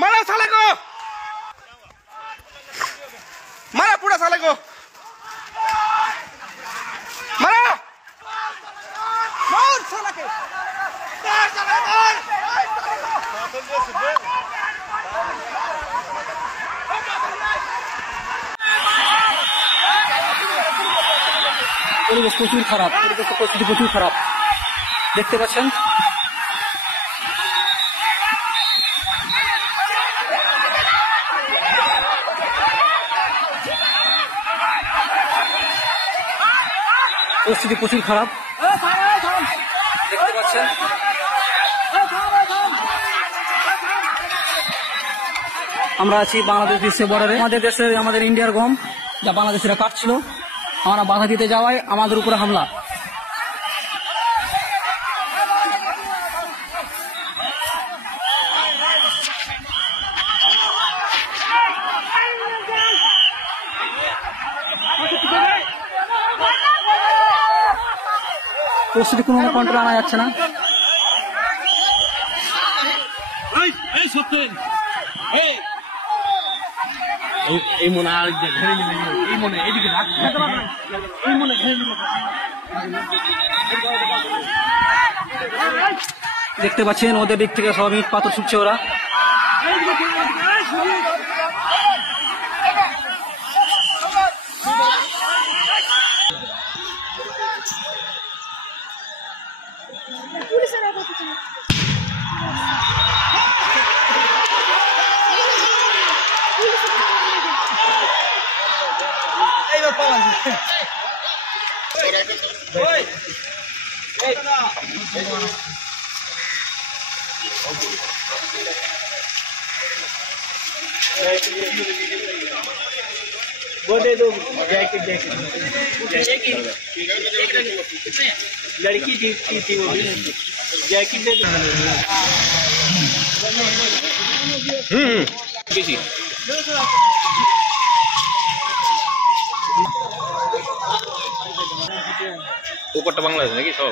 मारा साले को, मारा पूरा साले को, मारा, मार साले के, मार साले मार, পরিবেশ প্রচুর খারাপ, পরিস্থিতি প্রচুর খারাপ দেখতে পাচ্ছেন। পরিস্থিতি প্রচুর খারাপ দেখতে পাচ্ছেন। আমরা আছি বাংলাদেশ বিশ্বের বর্ডারে। আমাদের ইন্ডিয়ার গম যা বাংলাদেশিরা কাটছিল, আমরা বাধা দিতে যাওয়ায় আমাদের উপরে হামলা। পরিস্থিতি কোনো কন্ট্রোল আনা যাচ্ছে না। দেখতে পাচ্ছেন ওদের দিক থেকে সব ইট পাথর ছুটছে ওরা। वो दे दो जैकेट लड़की थी वो भी जैकेट दे दो। किसी ऊपर बांग्लादेश नाকি সব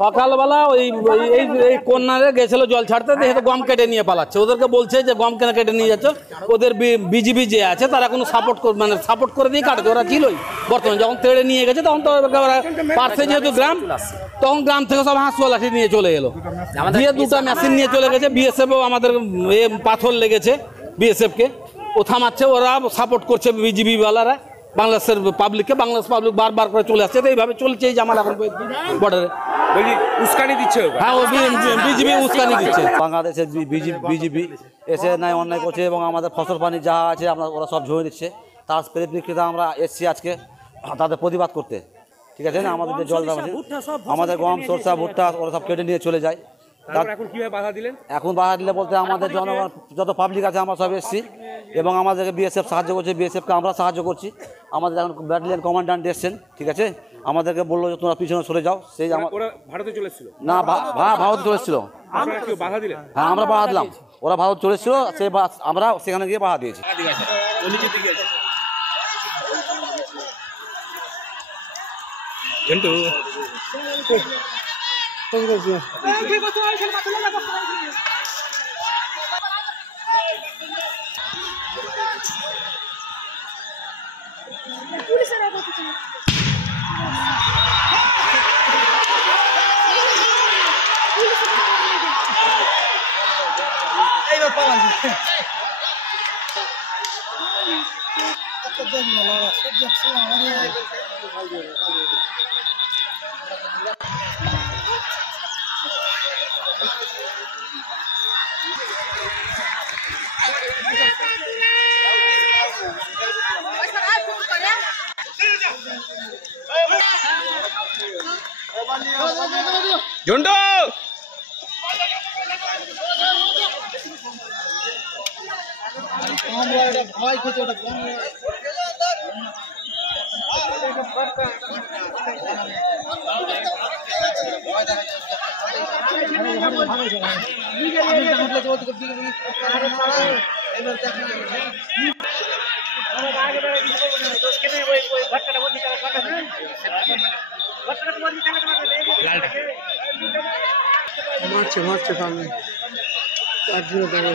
সকালবেলা ওই কন্যারে গেছিল জল ছাড়তে, দেখে গম কেটে নিয়ে পালাচ্ছে। ওদেরকে বলছে যে গম কেন কেটে নিয়ে যাচ্ছ, ওদের বিজিবি যে আছে তারা কোনো সাপোর্ট করে দিয়ে কাটছে। ওরা ছিলই বর্তমানে যখন তেড়ে নিয়ে গেছে তখন তো পার্শ্বে যেহেতু গ্রাম, তখন গ্রাম থেকে সব হাঁসুয়া লাঠি নিয়ে চলে এলো, দিয়ে দুটো মেশিন নিয়ে চলে গেছে। বিএসএফও আমাদের পাথর লেগেছে বিএসএফকে, ও থামাচ্ছে। ওরা সাপোর্ট করছে বিজিবি ওয়ালারা বাংলাদেশের পাবলিককে। বাংলাদেশ পাবলিক বারবার করে চলে আসছে, এইভাবে চলছে এই জামাল এখন বর্ডারে উস্কানি দিচ্ছে। হ্যাঁ, ও বিজিবি উস্কানি দিচ্ছে। বাংলাদেশের বিজিবি এসে ন্যায় অন্যায় করছে এবং আমাদের ফসল পানি যা আছে ওরা সব ঝরে দিচ্ছে। তার পরিপ্রেক্ষিতে আমরা এসছি আজকে তাদের প্রতিবাদ করতে। ঠিক আছে না, আমাদের যে জল আমাদের গম সরষা ভুট্টা ওরা সব কেটে নিয়ে চলে যায়। এখন কিভাবে বাধা দিলেন? এখন বাধা দিলে বলতে আমাদের জনগণ যত পাবলিক আছে আমরা সব এসেছি এবং আমাদেরকে বিএসএফ সাহায্য করছে, বিএসএফকে আমরা সাহায্য করছি। আমাদের এখন ব্যাটালিয়ন কমান্ড্যান্ট এসছেন, ঠিক আছে, আমাদেরকে বললো যে তোমরা পিছনে সরে যাও। সেই ভারতে চলে এসেছিল না, ভারতে চলে এসেছিল। বাধা দিলেন? হ্যাঁ, আমরা বাধা দিলাম। ওরা ভারত চলে এসেছিল, আমরা সেখানে গিয়ে বাধা দিয়েছি। ঝন্টু ভয় খেতে ওটা মারছে মারছে সামনে তার জন্য দেখো